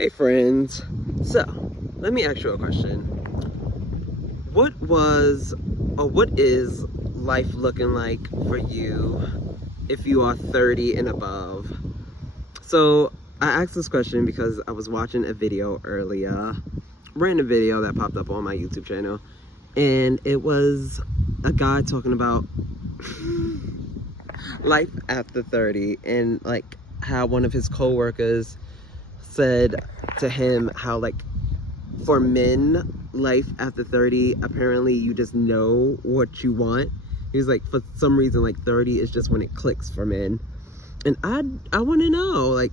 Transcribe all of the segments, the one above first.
Hey friends, so let me ask you a question. What was or what is life looking like for you if you are 30 and above? So I asked this question because I was watching a video earlier, random video that popped up on my YouTube channel, and it was a guy talking about life after 30 and like how one of his co-workers said to him how like for men, life after 30, apparently you just know what you want. He was like, for some reason, like 30 is just when it clicks for men. And I want to know, like,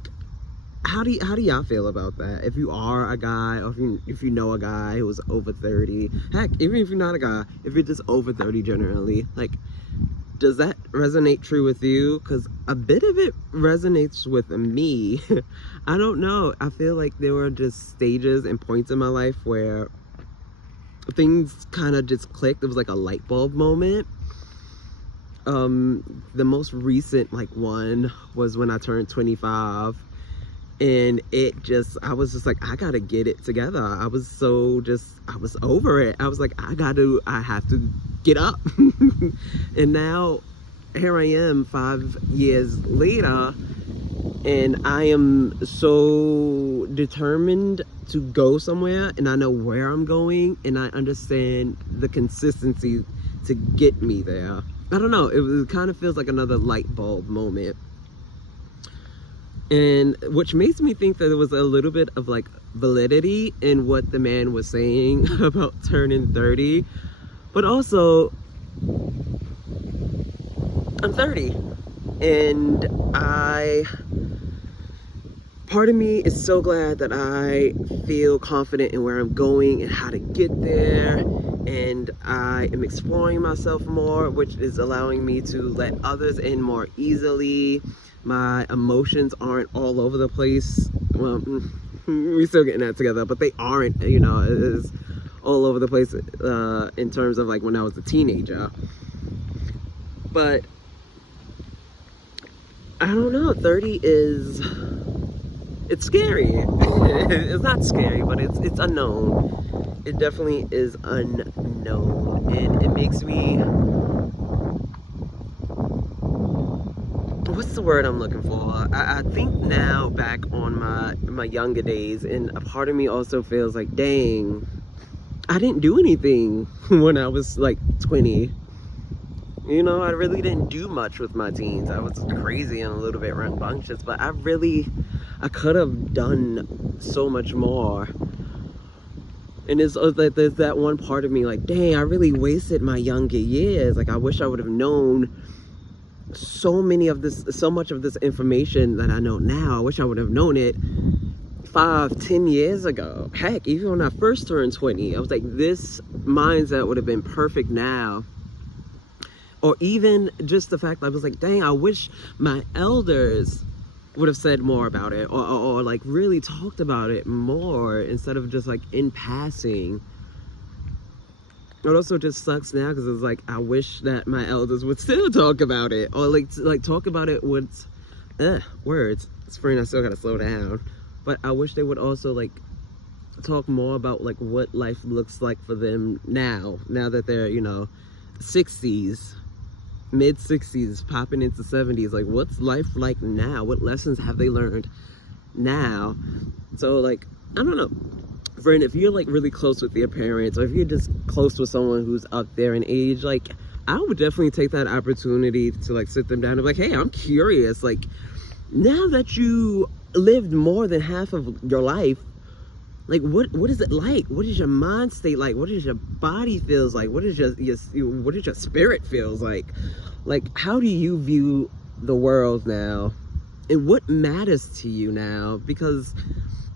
how do y'all feel about that? If you are a guy, or if you know a guy who's over 30, heck, even if you're not a guy, if you're just over 30 generally, like, does that resonate true with you? Because a bit of it resonates with me. I don't know. I feel like there were just stages and points in my life where things kind of just clicked. It was like a light bulb moment. The most recent like one was when I turned 25. And I was just like, I gotta get it together. I was over it. I was like, I have to get up. And now here I am 5 years later, and I am so determined to go somewhere, and I know where I'm going, and I understand the consistency to get me there. I don't know, it kind of feels like another light bulb moment. And which makes me think that there was a little bit of like validity in what the man was saying about turning 30. But also, I'm 30, and part of me is so glad that I feel confident in where I'm going and how to get there. And I am exploring myself more, which is allowing me to let others in more easily. My emotions aren't all over the place. Well, we're still getting that together, but they aren't, it is all over the place in terms of like when I was a teenager. But I don't know, 30 it's scary. It's not scary, but it's unknown. It definitely is unknown, and it makes me, what's the word I'm looking for? I think now back on my younger days, and a part of me also feels like, dang, I didn't do anything when I was like 20. I really didn't do much with my teens. I was crazy and a little bit rambunctious, but I could have done so much more. And there's that one part of me like, dang, I really wasted my younger years. Like, I wish I would have known so much of this information that I know now. I wish I would have known it 5-10 years ago. Heck, even when I first turned 20, I was like, this mindset would have been perfect now. Or even just the fact that I was like, dang, I wish my elders would have said more about it, or like really talked about it more instead of just like in passing. It also just sucks now because it's like, I wish that my elders would still talk about it, or like talk about it with words. Spring, I still gotta slow down, but I wish they would also like talk more about like what life looks like for them now that they're 60s, mid 60s, popping into 70s. Like, what's life like now? What lessons have they learned now? So like, I don't know, friend, if you're like really close with your parents, or if you're just close with someone who's up there in age, like, I would definitely take that opportunity to like sit them down and be like, hey, I'm curious, like, now that you lived more than half of your life, like, what is it like? What is your mind state like? What is your body feels like? What is your spirit feels like? Like, how do you view the world now? And what matters to you now? Because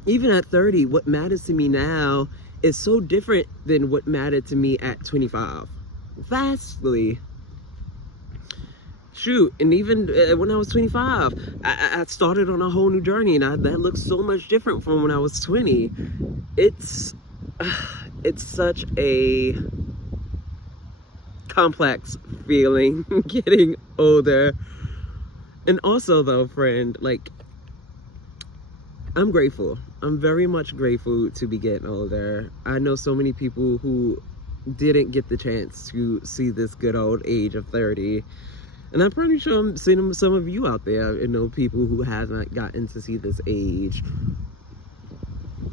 even at 30, what matters to me now is so different than what mattered to me at 25. Vastly. Shoot, and even when I was 25, I started on a whole new journey, and that looks so much different from when I was 20. It's such a complex feeling getting older. And also though, friend, like, I'm grateful. I'm very much grateful to be getting older. I know so many people who didn't get the chance to see this good old age of 30. And I'm pretty sure I'm seeing some of you out there, you know, people who haven't gotten to see this age.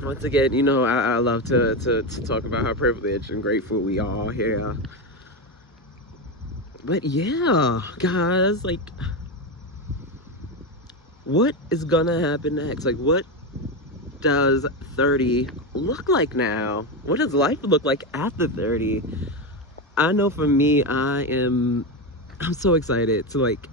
Once again, you know, I love to talk about how privileged and grateful we are here. But yeah, guys, like, what is gonna happen next? Like, what does 30 look like now? What does life look like after 30? I know for me, I'm so excited to like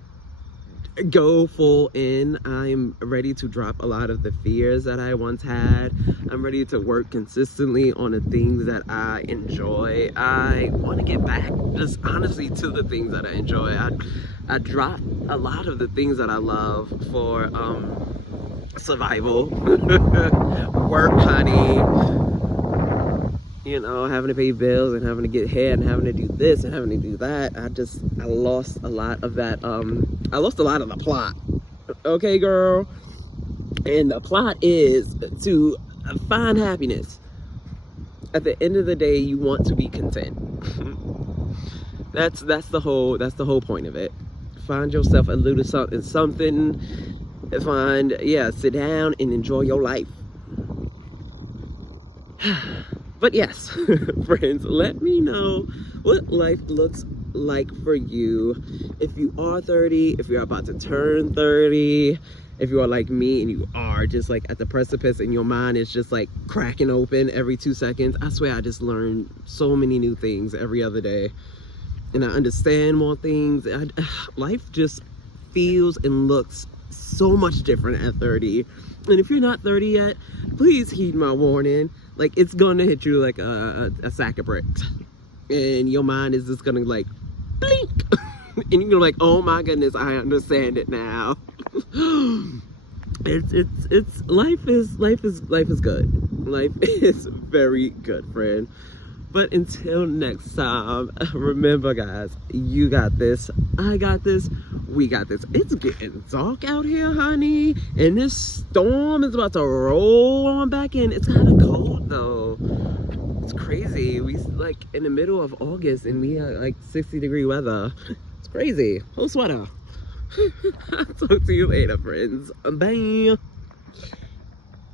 go full in. I'm ready to drop a lot of the fears that I once had. I'm ready to work consistently on the things that I enjoy. I want to get back just honestly to the things that I enjoy. I dropped a lot of the things that I love for survival. Work, honey. You know, having to pay bills and having to get hair and having to do this and having to do that. I lost a lot of that. I lost a lot of the plot. Okay, girl. And the plot is to find happiness. At the end of the day, you want to be content. That's the whole point of it. Find yourself a little something. Sit down and enjoy your life. But yes, friends, let me know what life looks like for you. If you are 30, if you're about to turn 30, if you are like me and you are just like at the precipice and your mind is just like cracking open every 2 seconds. I swear I just learn so many new things every other day. And I understand more things. Life just feels and looks so much different at 30. And if you're not 30 yet, please heed my warning. Like, it's gonna hit you like a sack of bricks, and your mind is just gonna like blink, and you're gonna like, oh my goodness, I understand it now. It's life is good. Life is very good, friend. But until next time, remember, guys, you got this, I got this, we got this. It's getting dark out here, honey, and this storm is about to roll on back in. It's kind of cold, though. It's crazy. We like in the middle of August, and we have like 60-degree weather. It's crazy. Whole sweater. I'll talk to you later, friends. Bye.